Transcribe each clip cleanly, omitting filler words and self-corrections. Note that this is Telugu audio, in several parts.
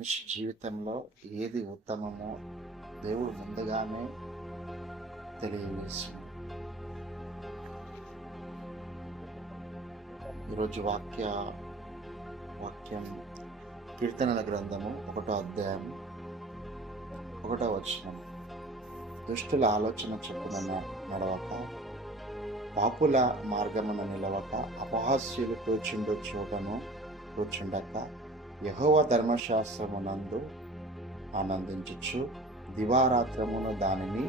మనిషి జీవితంలో ఏది ఉత్తమమో దేవుడు ముందుగానే తెలియజేసింది. ఈరోజు వాక్యం కీర్తనల గ్రంథము 1వ అధ్యాయం 1వ వచనం. దుష్టుల ఆలోచన చొప్పున నడవక, పాపుల మార్గమున నిలవక, అపహాస్యులు కూర్చుండు చోటను కూర్చుండక, యెహోవా ధర్మశాస్త్రమునందు ఆనందించుచు దివారాత్రమును దానిని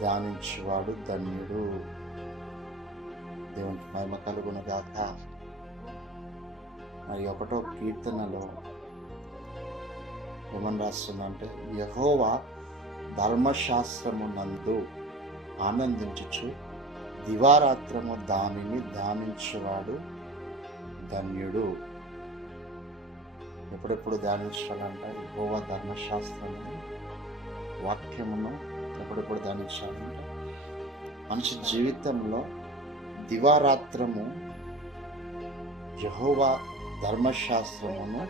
ధ్యానించువాడు ధన్యుడు. దేవునికి మహిమ కలుగునుగాక. మరి 1వ కీర్తనలో ఏమని రాస్తుందంటే, యెహోవా ధర్మశాస్త్రమునందు ఆనందించుచు దివారాత్రము దానిని ధ్యానించేవాడు ధన్యుడు. ఎప్పుడెప్పుడు ధ్యానించాలంటే యెహోవా ధర్మశాస్త్రమును, వాక్యమును ఎప్పుడెప్పుడు ధ్యానించాలంటే మనిషి జీవితంలో దివారాత్రము యెహోవా ధర్మశాస్త్రమును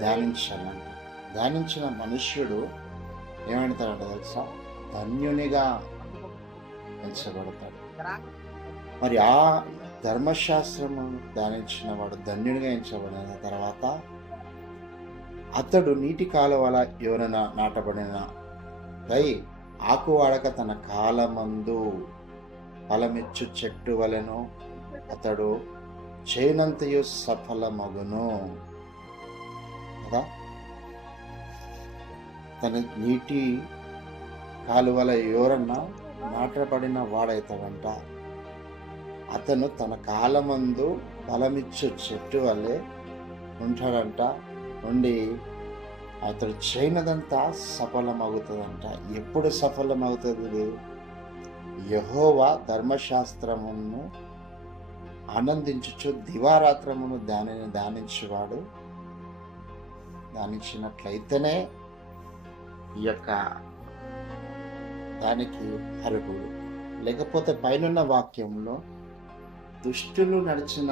ధ్యానించాలంట. ధ్యానించిన మనుష్యుడు ఏమంటాడంట తెలుసా? ధన్యునిగా ఎంచబడతాడు. మరి ఆ ధర్మశాస్త్రము ధ్యానించిన వాడు ధన్యునిగా ఎంచబడిన తర్వాత అతడు నీటి కాలువల ఎవరైన నాటబడిన ఆకు వాడక తన కాలమందు ఫలమిచ్చు చెట్టు వలెను అతడు చేయనంతయు సఫలమగును కదా. తన నీటి కాలువల ఎవరన్నా నాటబడిన వాడైతాడంట. అతను తన కాలమందు ఫలమిచ్చు చెట్టు వల్లే ఉంటాడంట. ఉండి అతడు చేయనదంతా సఫలమవుతుందంట. ఎప్పుడు సఫలమవుతుంది? యెహోవా ధర్మశాస్త్రమును ఆనందించుచు దివారాత్రమును ధ్యానించేవాడు ధ్యానించినట్లయితేనే ఈ యొక్క దానికి అర్హుడు. లేకపోతే పైనున్న వాక్యంలో దుష్టులు నడిచిన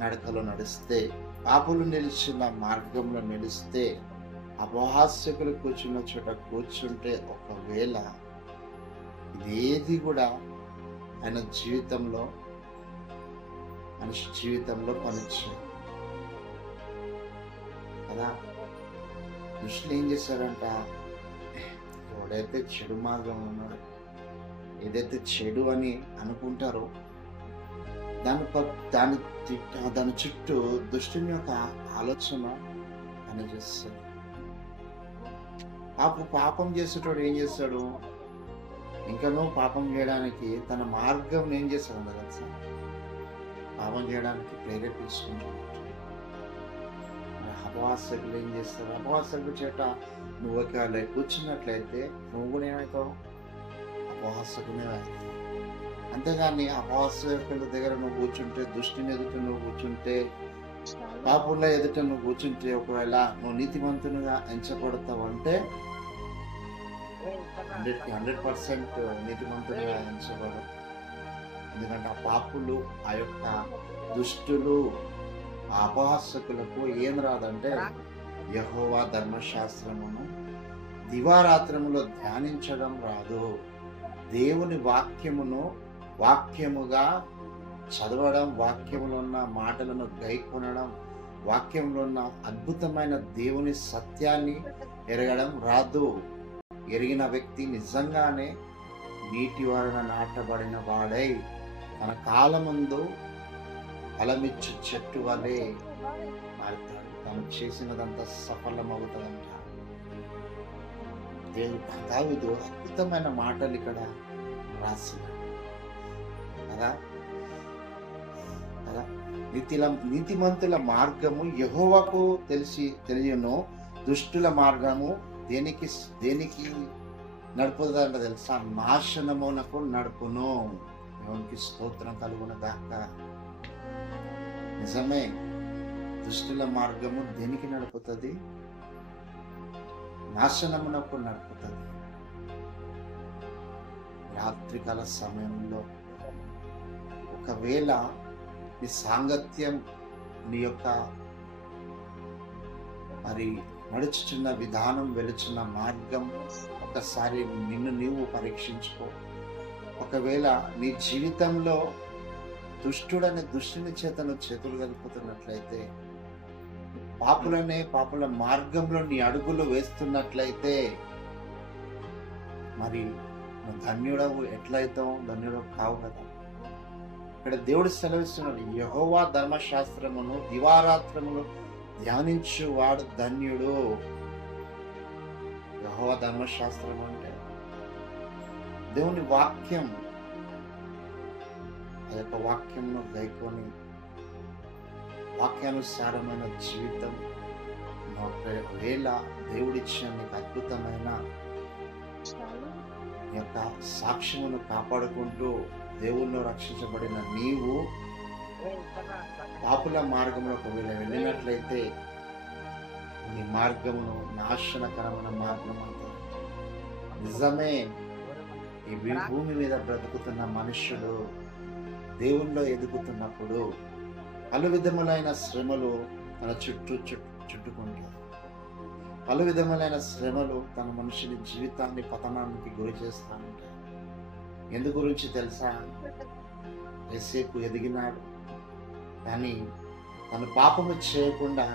నడకలో నడిస్తే, పాపులు నిలిచిన మార్గంలో నిలిస్తే, అపహాస్యకులు కూర్చున్న చోట కూర్చుంటే, ఒకవేళ ఇదేది కూడా ఆయన జీవితంలో, మనిషి జీవితంలో పనిచేయదు కదా. దుష్టులు ఏం చేశారంట? ఎవడైతే చెడు మార్గం ఉన్నాడో, ఏదైతే చెడు అని అనుకుంటారో దాని చుట్టూ దుష్టుని యొక్క ఆలోచన పనిచేస్తుంది. పాపం చేసేటోడు ఏం చేస్తాడు? ఇంకనూ పాపం చేయడానికి తన మార్గం ఏం చేస్తాడు తెలుసా? పాపం చేయడానికి ప్రేరేపించుకుంటాడు. అపవాసకులు ఏం చేస్తారు? అపవాసకుల చేత నువ్వు ఒకవేళ కూర్చున్నట్లయితే నువ్వు కూడా ఏమవుతావు? అపవాసకునే అవుతావు. అంతేగాని అపవాసకుల దగ్గర నువ్వు కూర్చుంటే, దుష్టిని ఎదుట నువ్వు కూర్చుంటే, పాపుల ఎదుట నువ్వు కూర్చుంటే, ఒకవేళ నువ్వు నీతిమంతునిగా ఎంచబడతావు అంటే 100% నీతిమంతునిగా ఎంచబడవు. ఎందుకంటే ఆ పాపులు, ఆ యొక్క దుష్టులు, ఆ అపహాసకులకు ఏం రాదంటే యెహోవా ధర్మశాస్త్రమును దివారాత్రములో ధ్యానించడం రాదు. దేవుని వాక్యముగా చదవడం, వాక్యములో ఉన్న మాటలను గైకొనడం, వాక్యంలో ఉన్న అద్భుతమైన దేవుని సత్యాన్ని ఎరగడం రాదు. ఎరిగిన వ్యక్తి నిజంగానే నీటి వలన నాటబడిన వాడై తన కాలమందు ఫలమిచ్చు చెట్టు వలె మారుతాడు. తను చేసినదంతా సఫలమవుతుందంట. దావీదు అద్భుతమైన మాటలు ఇక్కడ రాసిన కదా. నీతిమంతుల మార్గము యెహోవాకు తెలియను, దుష్టుల మార్గము దేనికి నడుపుదంట తెలుసా? నాశనమునకు నడుపును. దేవునికి స్తోత్రం కలుగునుగాక. నిజమే, దుష్టుల మార్గము దేనికి నడుపుతుంది? నాశనమునకు నడుపుతుంది. రాత్రికాల సమయంలో ఒకవేళ నీ సాంగత్యం నీ యొక్క మరి నడుచుచున్న విధానం, వెలుచున్న మార్గం ఒకసారి నిన్ను నీవు పరీక్షించుకో. ఒకవేళ నీ జీవితంలో దుష్టుడనే దుష్టుని చేత నువ్వు చేతులు కలుపుతున్నట్లయితే, పాపుల మార్గంలో నీ అడుగులు వేస్తున్నట్లయితే, మరి నువ్వు ధన్యుడవు ఎట్లయితావు? ధన్యుడవు కావు కదా. ఇక్కడ దేవుడు సెలవిస్తున్నాడు, యెహోవా ధర్మశాస్త్రమును దివారాత్రములు ధ్యానించువాడు ధన్యుడు. యెహోవా ధర్మశాస్త్రం అంటే దేవుని వాక్యం. ఆ యొక్క వాక్యంను గైకొని వాక్యానుసారమైన జీవితం, ఒకవేళ దేవుడిచ్చిన నీకు అద్భుతమైన నీ యొక్క సాక్ష్యమును కాపాడుకుంటూ దేవుల్లో రక్షించబడిన నీవు పాపుల మార్గంలో ఒకవేళ వెళ్ళినట్లయితే, నీ మార్గమును నాశనకరమైన మార్గం అంటారు. నిజమే, ఈ భూమి మీద బ్రతుకుతున్న మనుష్యుడు దేవుల్లో ఎదుగుతున్నప్పుడు పలు విధములైన శ్రమలు తన చుట్టుకుంటాయి. పలు విధములైన శ్రమలు తన మనిషిని జీవితాన్ని పతనానికి గురి చేస్తూ ఉంటాయి. ఎందు గురించి తెలుసా? యేసేపు ఎదిగినాడు, కానీ తన పాపము చేయకుండా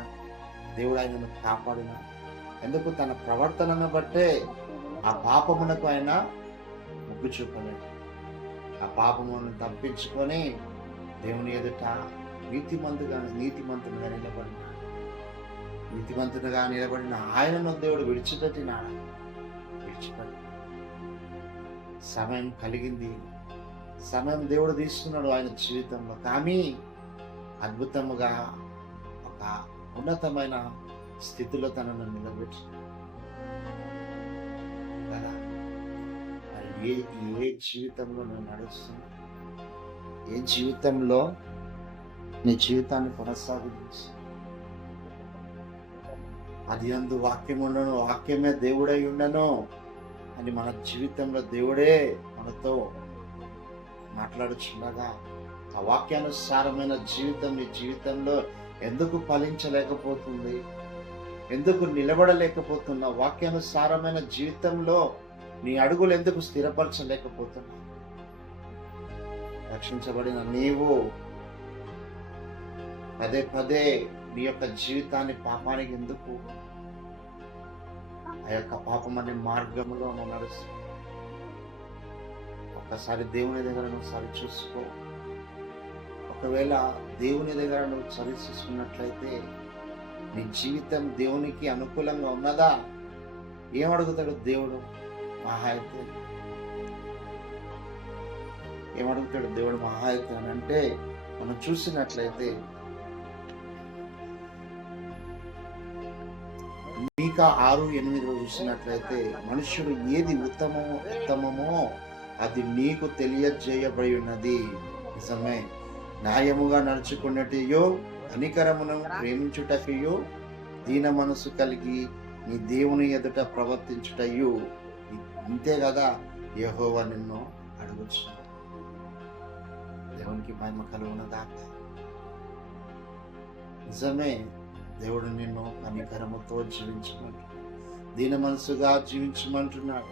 దేవుడు ఆయనను కాపాడినాడు. ఎందుకు? తన ప్రవర్తనను బట్టే ఆ పాపమునకు ఆయన మొగ్గు చూపలేదు. ఆ పాపమును తప్పించుకొని దేవుని ఎదుట నీతిమంతునిగా నిలబడిన ఆయనను దేవుడు విడిచిపెట్టినాడు. సమయం కలిగింది, సమయం దేవుడు తీసుకున్నాడు ఆయన జీవితంలో. కానీ అద్భుతముగా ఒక ఉన్నతమైన స్థితిలో తనను నిలబెట్టి కదా. మరి ఏ జీవితంలో నువ్వు నడుస్తున్నా, ఏ జీవితంలో నీ జీవితాన్ని కొనసాగించి, అది అందు వాక్యం ఉండను, వాక్యమే దేవుడై ఉండను అని మన జీవితంలో దేవుడే మనతో మాట్లాడుచుండగా, ఆ వాక్యానుసారమైన జీవితం నీ జీవితంలో ఎందుకు ఫలించలేకపోతుంది? ఎందుకు నిలబడలేకపోతున్నా? వాక్యానుసారమైన జీవితంలో నీ అడుగులు ఎందుకు స్థిరపరచలేకపోతున్నా? రక్షించబడిన నీవు పదే పదే నీ యొక్క జీవితాన్ని పాపానికి ఎందుకు, ఆ యొక్క పాపం అనే మార్గంలో నువ్వు నడుస్తూ, ఒక్కసారి దేవుని దగ్గర నువ్వు సరి చూసుకో. ఒకవేళ దేవుని దగ్గర నువ్వు సరి చూసుకున్నట్లయితే నీ జీవితం దేవునికి అనుకూలంగా ఉన్నదా? ఏమడుగుతాడు దేవుడు? మహా అయితే ఏమడుగుతాడు దేవుడు? మహా అయితే అని అంటే, మనం చూసినట్లయితే మీకా 6:8 చూసినట్లయితే, మనుష్యుడు ఏది ఉత్తమమో అది నీకు తెలియజేయబడి ఉన్నది. నిజమే, న్యాయముగా నడుచుకున్నట్టు, కనికరమును ప్రేమించుటయు, దీన మనసు కలిగి నీ దేవుని ఎదుట ప్రవర్తించుటయు. ఇంతే కదా యెహోవా నిన్ను అడుగుచు. దేవునికి మహిమ కలుగునగాక. నిజమే, దేవుడు నిన్ను కనికరముతో జీవించమంటున్నాడు, దీన మనసుగా జీవించమంటున్నాడు.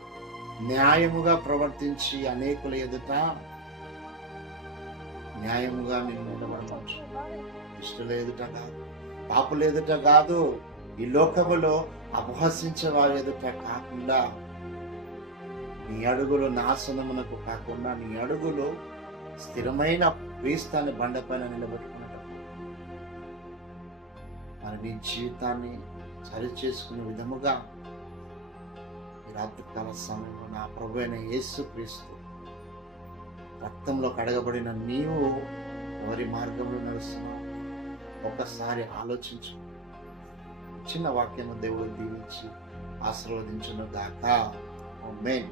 న్యాయముగా ప్రవర్తించి అనేకుల ఎదుట న్యాయముగా నిన్ను నిలబడమంటున్నాడు. దుష్టుల ఎదుట కాదు, పాపుల ఎదుట కాదు, ఈ లోకములో అపహసించే వారి ఎదుట కాకుండా, నీ అడుగులు నాశనమునకు కాకుండా, నీ అడుగులు స్థిరమైన క్రీస్తుని బండపైన నిలబెట్టుకున్నట్టు మరి నీ జీవితాన్ని సరి చేసుకునే విధముగా ఈ రాత్రికాల సమయంలో నా ప్రభు అయిన యేసుక్రీస్తు రక్తంలో కడగబడిన నీవు ఎవరి మార్గంలో నడుస్తున్నావు? ఒక్కసారి ఆలోచించు. చిన్న వాక్యము దేవుడు దీవించి ఆశీర్వదించును గాక. ఆమేన్.